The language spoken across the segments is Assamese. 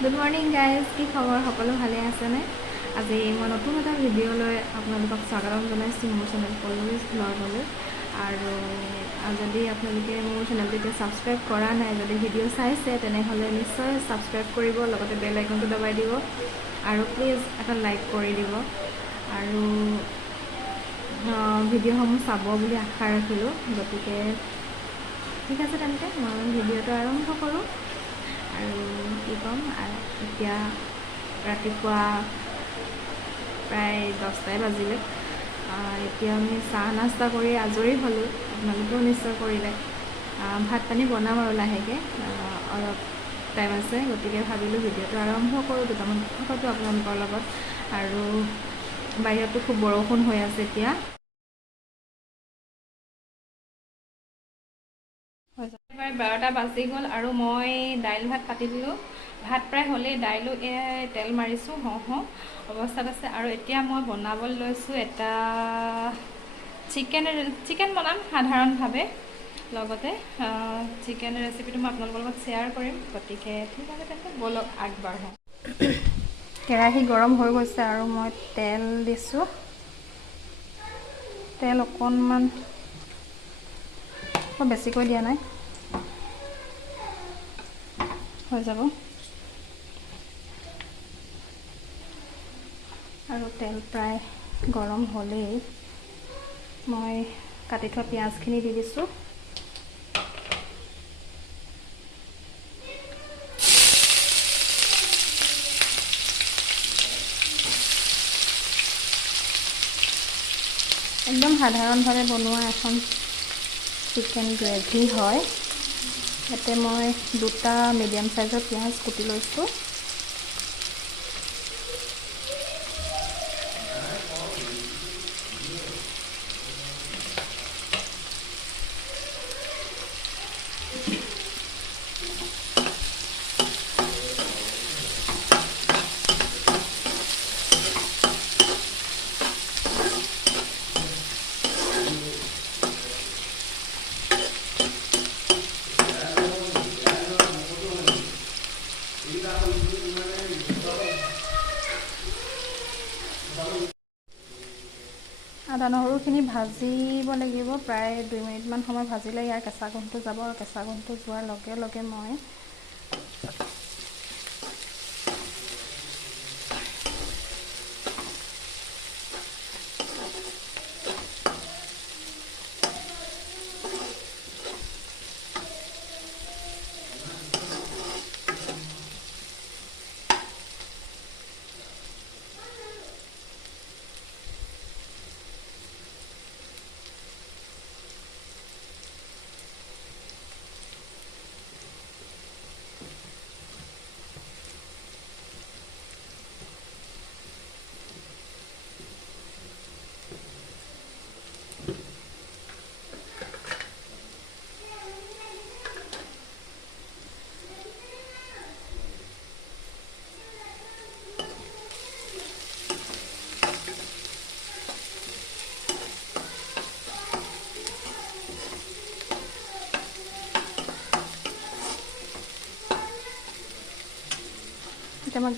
গুড মৰ্ণিং গাইজ, কি খবৰ? সকলো ভালে আছেনে? আজি মই নতুন এটা ভিডিঅ'লৈ আপোনালোকক স্বাগতম জনাইছোঁ মোৰ চেনেল পল্লৱী ব্লগলৈ। আৰু যদি আপোনালোকে মোৰ চেনেলটো এতিয়া ছাবস্ক্ৰাইব কৰা নাই, যদি ভিডিঅ' চাইছে তেনেহ'লে নিশ্চয় ছাবস্ক্ৰাইব কৰিব, লগতে বেল আইকনটো দবাই দিব আৰু প্লিজ এটা লাইক কৰি দিব আৰু ভিডিঅ'সমূহ চাব বুলি আশা ৰাখিলোঁ। গতিকে ঠিক আছে, তেন্তে মই ভিডিঅ'টো আৰম্ভ কৰোঁ। আৰু কি ক'ম, এতিয়া ৰাতিপুৱা প্ৰায় 10টাই বাজিলে। এতিয়া আমি চাহ নাস্তা কৰি আজৰি হ'লোঁ, আপোনালোকেও নিশ্চয় কৰিলে। ভাত পানী বনাম আৰু লাহেকৈ, অলপ টাইম আছে। গতিকে ভাবিলোঁ ভিডিঅ'টো আৰম্ভ কৰোঁ, দুটামান কথা পাতোঁ আপোনালোকৰ লগত। আৰু বাহিৰতো খুব বৰষুণ হৈ আছে এতিয়া। প্ৰায় 12টা বাজি গ'ল আৰু মই দাইল ভাত পাতি দিলোঁ। ভাত প্ৰায় হ'লেই, দাইলো তেল মাৰিছোঁ, হওঁ অৱস্থাত আছে। আৰু এতিয়া মই বনাবলৈ লৈছোঁ এটা চিকেন বনাম সাধাৰণভাৱে, লগতে চিকেন ৰেচিপিটো মই আপোনালোকৰ লগত শ্বেয়াৰ কৰিম। গতিকে ঠিক আছে, তেন্তে ব'লক আগবাঢ়োঁ। কেৰাহী গৰম হৈ গৈছে আৰু মই তেল দিছোঁ। তেল অকণমান বেছিকৈ দিয়া নাই, হৈ যাব। আৰু তেল প্ৰায় গৰম হ'লেই মই কাটি থোৱা পিঁয়াজখিনি দি দিছোঁ। একদম সাধাৰণভাৱে বনোৱা এখন চিকেন গ্ৰেভি হয়। ইয়াতে মই 2টা মিডিয়াম চাইজৰ পিঁয়াজ কুটি লৈছোঁ। আদা নহৰুখিনি ভাজিব লাগিব, প্ৰায় 2 মিনিটমান সময় ভাজিলে ইয়াৰ কেঁচা গোন্ধটো যাব। আৰু কেঁচা গোন্ধটো যোৱাৰ লগে লগে মই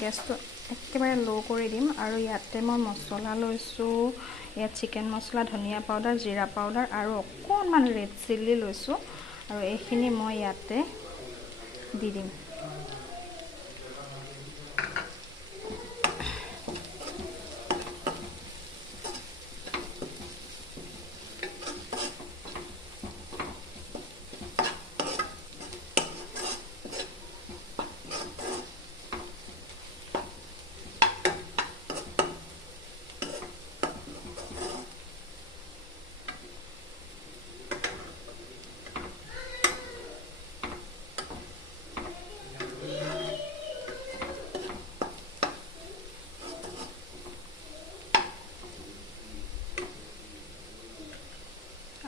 গেছটো একেবাৰে ল' কৰি দিম। আৰু ইয়াতে মই মছলা লৈছোঁ, ইয়াত চিকেন মছলা, ধনিয়া পাউডাৰ, জিৰা পাউডাৰ আৰু অকণমান ৰেড চিলি লৈছোঁ। আৰু এইখিনি মই ইয়াতে দি দিম।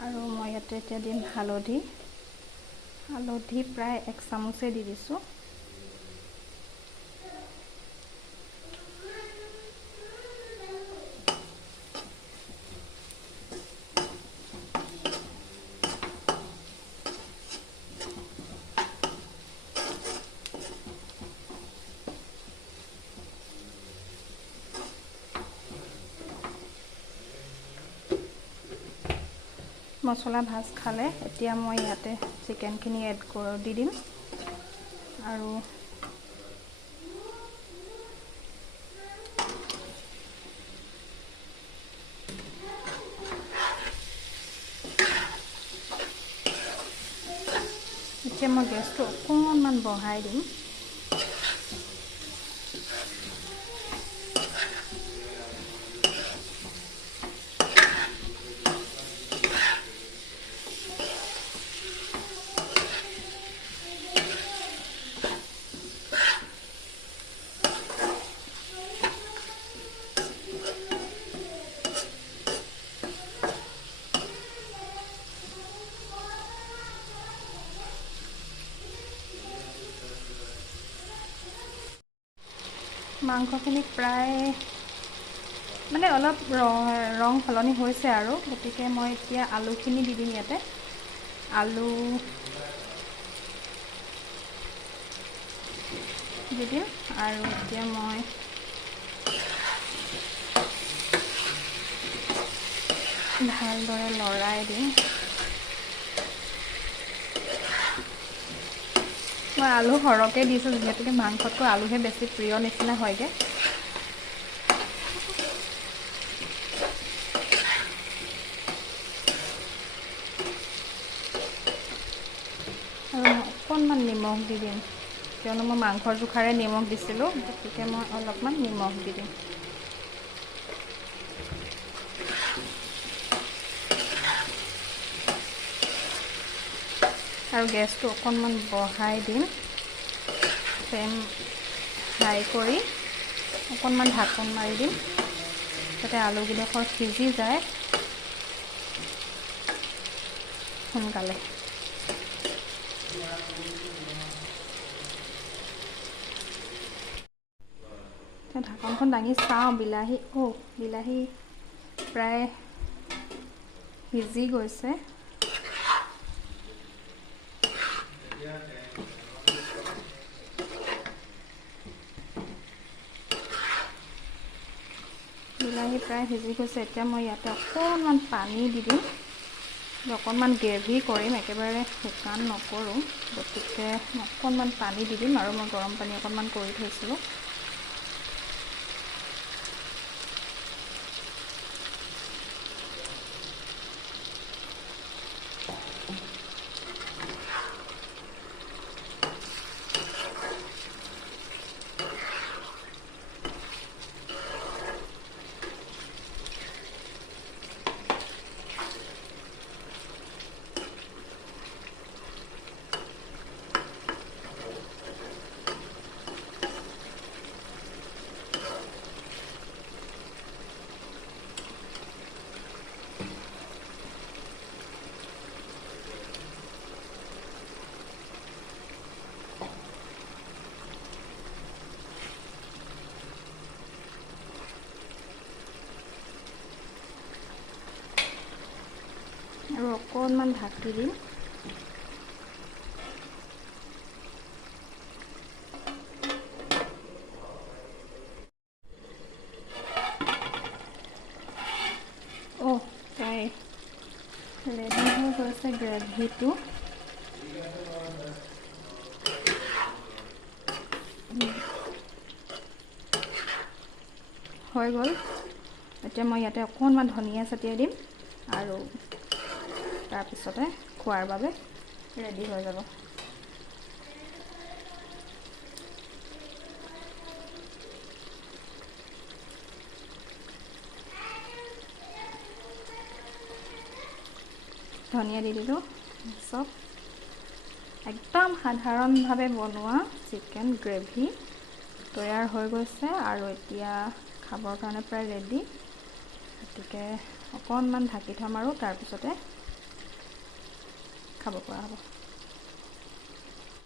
আৰু মই ইয়াতে এতিয়া দিম হালধি প্ৰায় 1 চামুচে দি দিছোঁ। মছলা ভাজ খালে এতিয়া মই ইয়াতে চিকেনখিনি দি দিম আৰু এতিয়া মই গেছটো অকণমান বঢ়াই দিম। মাংসখিনি প্ৰায় মানে অলপ ৰং সলনি হৈছে আৰু গতিকে মই এতিয়া আলুখিনি দি দিম ইয়াতে। আলু দি দিম আৰু এতিয়া মই ভালদৰে লৰাই দিম। মই আলু সৰহকৈ দিছোঁ যিহেতুকে মাংসতকৈ আলুহে বেছি প্ৰিয় নিচিনা হয়গৈ। আৰু মই অকণমান নিমখ দি দিম, কিয়নো মই মাংসৰ জোখাৰে নিমখ দিছিলোঁ, গতিকে মই অলপমান নিমখ দি দিম। আৰু গেছটো অকণমান বঢ়াই দিম, ফ্লেম হাই কৰি অকণমান ঢাকোন মাৰি দিম যাতে আলুকেইডোখৰ সিজি যায় সোনকালে। ঢাকনখন দাঙি চাওঁ, বিলাহী প্ৰায় সিজি গৈছে। বিলাহী প্ৰায় সিজি গৈছে। এতিয়া মই ইয়াতে অকণমান পানী দি দিম, অকণমান গ্ৰেভি কৰিম, একেবাৰে শুকান নকৰোঁ, গতিকে অকণমান পানী দি দিম আৰু মই গৰম পানী অকণমান কৰি থৈছিলোঁ। আৰু অকণমান ঢাকি দিম। প্ৰায় ৰেডি হৈ গৈছে গ্ৰেভিটো। হৈ গ'ল। এতিয়া মই ইয়াতে অকণমান ধনিয়া ছটিয়াই দিম আৰু তাৰপিছতে খোৱাৰ বাবে ৰেডি হৈ যাব। ধনিয়া দি দিলোঁ। চব একদম সাধাৰণভাৱে বনোৱা চিকেন গ্ৰেভি তৈয়াৰ হৈ গৈছে আৰু এতিয়া খাবৰ কাৰণে প্ৰায় ৰেডি। গতিকে অকণমান ঢাকি থ'ম আৰু তাৰপিছতে খাব পৰা হ'ব।